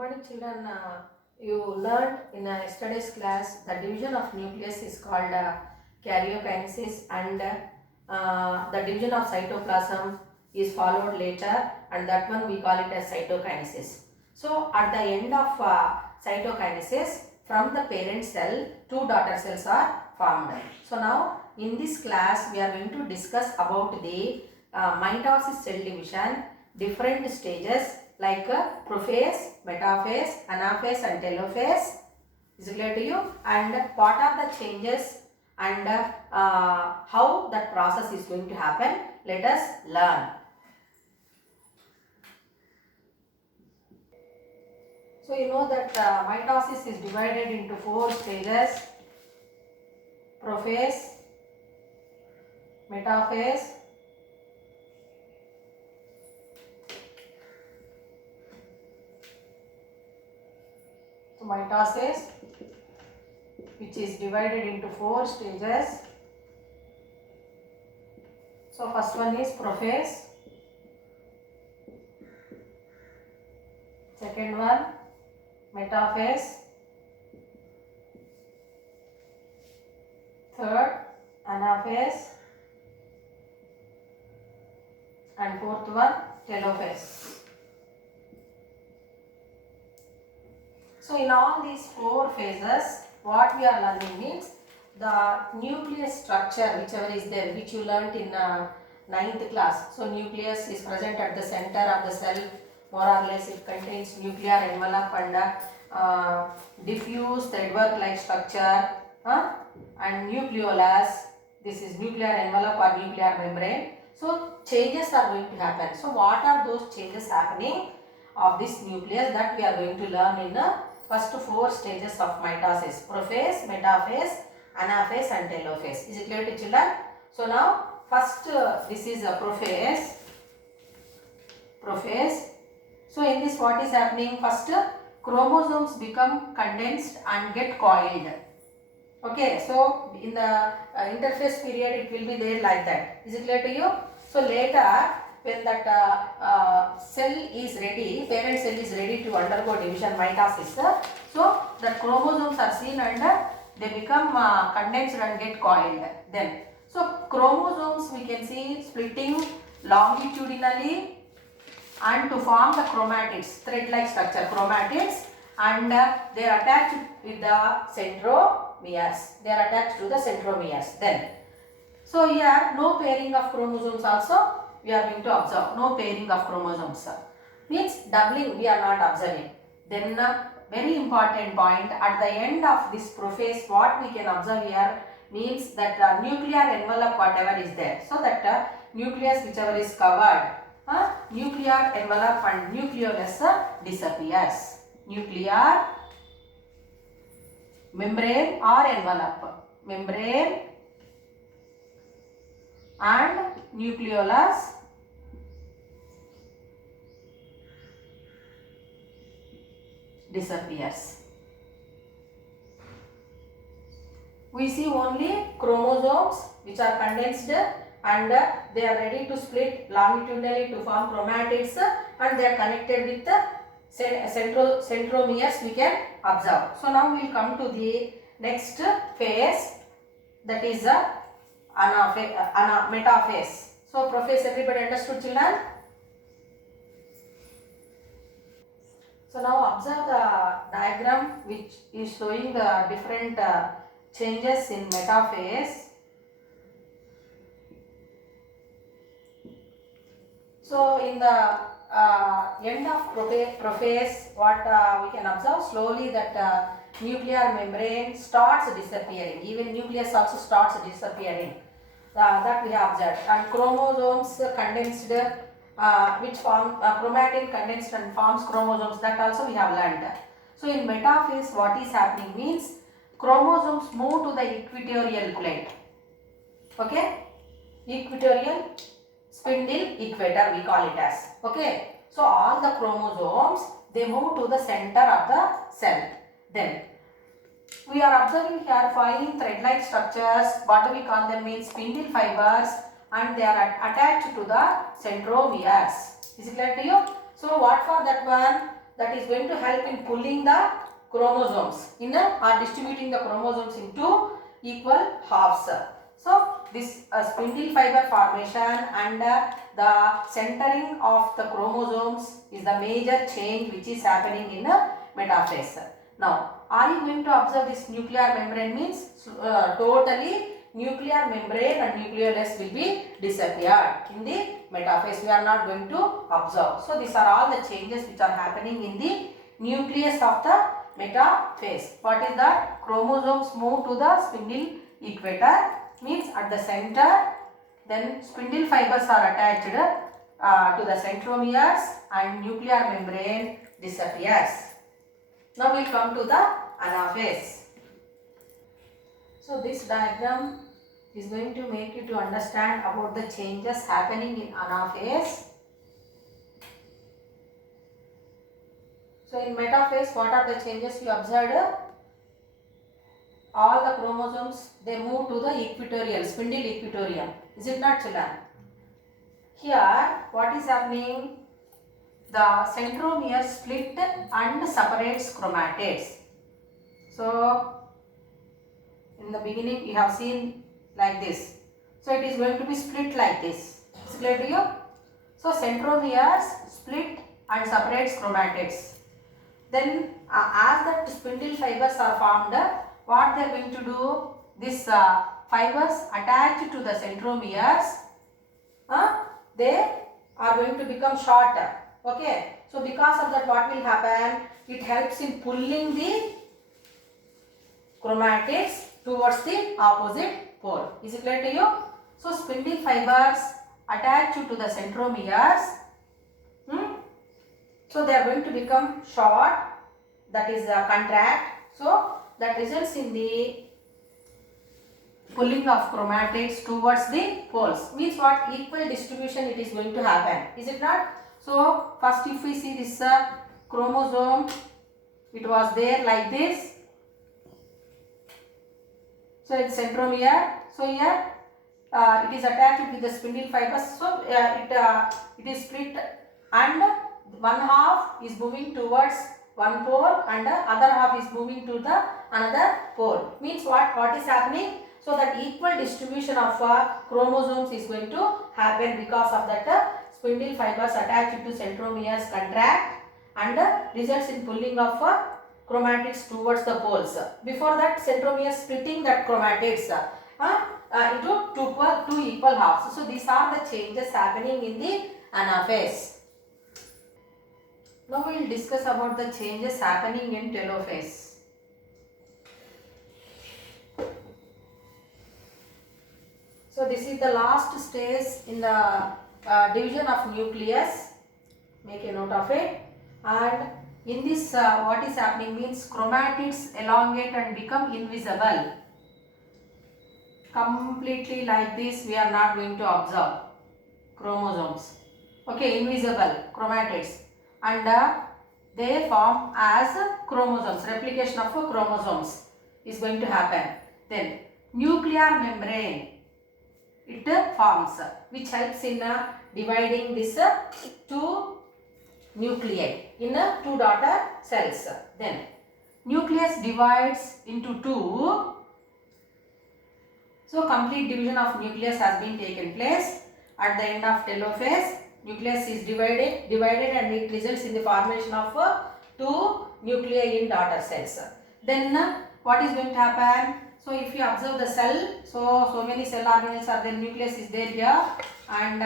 morning, children. You learned in yesterday's class the division of nucleus is called karyokinesis, and the division of cytoplasm is followed later, and that one we call it as cytokinesis. So, at the end of cytokinesis, from the parent cell, two daughter cells are formed. So, now in this class, we are going to discuss about the mitosis cell division, different stages like prophase, metaphase, anaphase and telophase is clear to you, and what are the changes and how that process is going to happen. Let us learn. So you know that mitosis is divided into four stages: prophase, metaphase, mitosis, which is divided into four stages. So first one is prophase, second one metaphase, third anaphase, and fourth one telophase. So in all these four phases, what we are learning means the nucleus structure, whichever is there, which you learnt in 9th class. So nucleus is present at the center of the cell, more or less. It contains nuclear envelope and diffuse threadwork like structure, and nucleolus. This is nuclear envelope or nuclear membrane. So changes are going to happen. So what are those changes happening of this nucleus, that we are going to learn in the first four stages of mitosis: prophase, metaphase, anaphase and telophase. Is it clear to children? So now first this is a prophase. So in this, what is happening? First chromosomes become condensed and get coiled. Okay, so in the interphase period it will be there like that. Is it clear to you? So later, when that cell is ready, parent cell is ready to undergo division, mitosis, so the chromosomes are seen and they become condensed and get coiled. Then, so chromosomes we can see splitting longitudinally and to form the chromatids, thread-like structure, chromatids, and they are attached with the centromeres. They are attached to the centromeres. Then, so here no pairing of chromosomes also we are going to observe. No pairing of chromosomes means doubling we are not observing. Then very important point, at the end of this prophase, what we can observe here means that nuclear envelope whatever is there. So that nucleus whichever is covered, nuclear envelope and nucleolus disappears. Nuclear membrane or envelope, membrane and nucleolus disappears. We see only chromosomes which are condensed and they are ready to split longitudinally to form chromatids, and they are connected with the centromeres we can observe. So now we will come to the next phase, that is metaphase. So prophase, everybody understood, children? So now observe the diagram which is showing the different changes in metaphase. So in the end of prophase, what we can observe slowly, that nuclear membrane starts disappearing. Even nucleus also starts disappearing. That we have observed. And chromosomes condensed, which form chromatin condensed and forms chromosomes, that also we have learned. So in metaphase, what is happening means chromosomes move to the equatorial plate. Okay, equatorial spindle equator we call it as. Okay, so all the chromosomes, they move to the center of the cell. Then we are observing here fine thread-like structures. What do we call them means spindle fibers, and they are attached to the centromeres. Is it clear to you? So what for that one? that is going to help in pulling the chromosomes or distributing the chromosomes into equal halves. So this spindle fiber formation and the centering of the chromosomes is the major change which is happening in metaphase. Now, are you going to observe this nuclear membrane means totally nuclear membrane and nucleolus will be disappeared in the metaphase. We are not going to observe. So these are all the changes which are happening in the nucleus of the metaphase. What is that? Chromosomes move to the spindle equator, means at the center, then spindle fibers are attached to the centromeres and nuclear membrane disappears. Now we come to the anaphase. So this diagram is going to make you to understand about the changes happening in anaphase. So in metaphase, what are the changes you observed? All the chromosomes, they move to the equatorial, spindle equatorium. Is it not, children? Here, what is happening? The centromere split and separates chromatids. So in the beginning you have seen like this. So it is going to be split like this. Is it clear to you? So centromeres split and separates chromatids. Then as that spindle fibers are formed, what they are going to do? These fibers attached to the centromeres, they are going to become shorter. Okay. So because of that, what will happen? It helps in pulling the chromatids towards the opposite pole. Is it clear to you? So spindle fibers attached to the centromeres, so they are going to become short, that is contract. So that results in the pulling of chromatids towards the poles. Means what? Equal distribution it is going to happen. Is it not? So first if we see this chromosome, it was there like this. So it's centromere. So here it is attached with the spindle fibers. So it is split and one half is moving towards one pole and the other half is moving to the another pole. Means what is happening? So that equal distribution of chromosomes is going to happen because of that spindle fibers attached to centromeres contract and results in pulling of chromatids towards the poles. Before that, centromere splitting that chromatids into two equal halves. So these are the changes happening in the anaphase. Now we will discuss about the changes happening in telophase. So this is the last stage in the division of nucleus. Make a note of it. And in this, what is happening means chromatids elongate and become invisible. Completely like this, we are not going to observe chromosomes. Okay, invisible chromatids, and they form as chromosomes. Replication of chromosomes is going to happen. Then nuclear membrane it forms, which helps in dividing this two nuclei in two daughter cells. Then nucleus divides into two. So complete division of nucleus has been taken place. At the end of telophase, nucleus is divided and it results in the formation of two nuclei in daughter cells. Then what is going to happen? So if you observe the cell, so many cell organelles are there, nucleus is there here and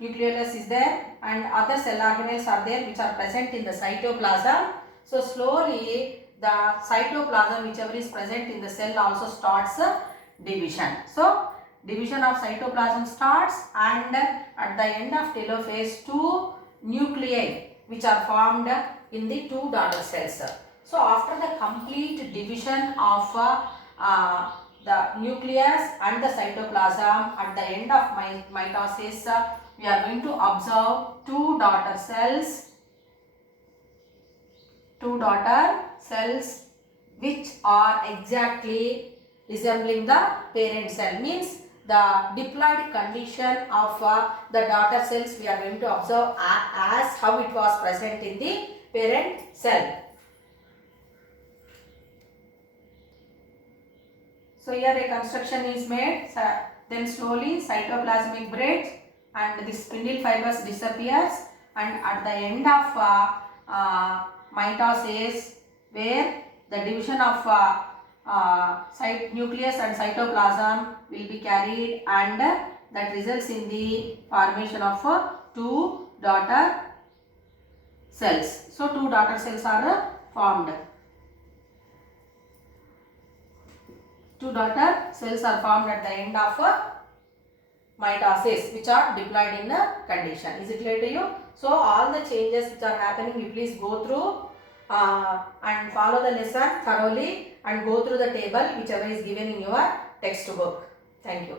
nucleolus is there and other cell organelles are there which are present in the cytoplasm. So slowly the cytoplasm whichever is present in the cell also starts division. So division of cytoplasm starts and at the end of telophase two nuclei which are formed in the two daughter cells. So after the complete division of the nucleus and the cytoplasm, at the end of mitosis, we are going to observe two daughter cells which are exactly resembling the parent cell. Means the diploid condition of the daughter cells we are going to observe as how it was present in the parent cell. So here a construction is made, then slowly cytoplasmic breaks and the spindle fibers disappears, and at the end of mitosis, where the division of nucleus and cytoplasm will be carried, and that results in the formation of two daughter cells. So two daughter cells are formed. Two daughter cells are formed at the end of mitosis, which are diploid in the condition. Is it clear to you? So all the changes which are happening, you please go through and follow the lesson thoroughly and go through the table whichever is given in your textbook. Thank you.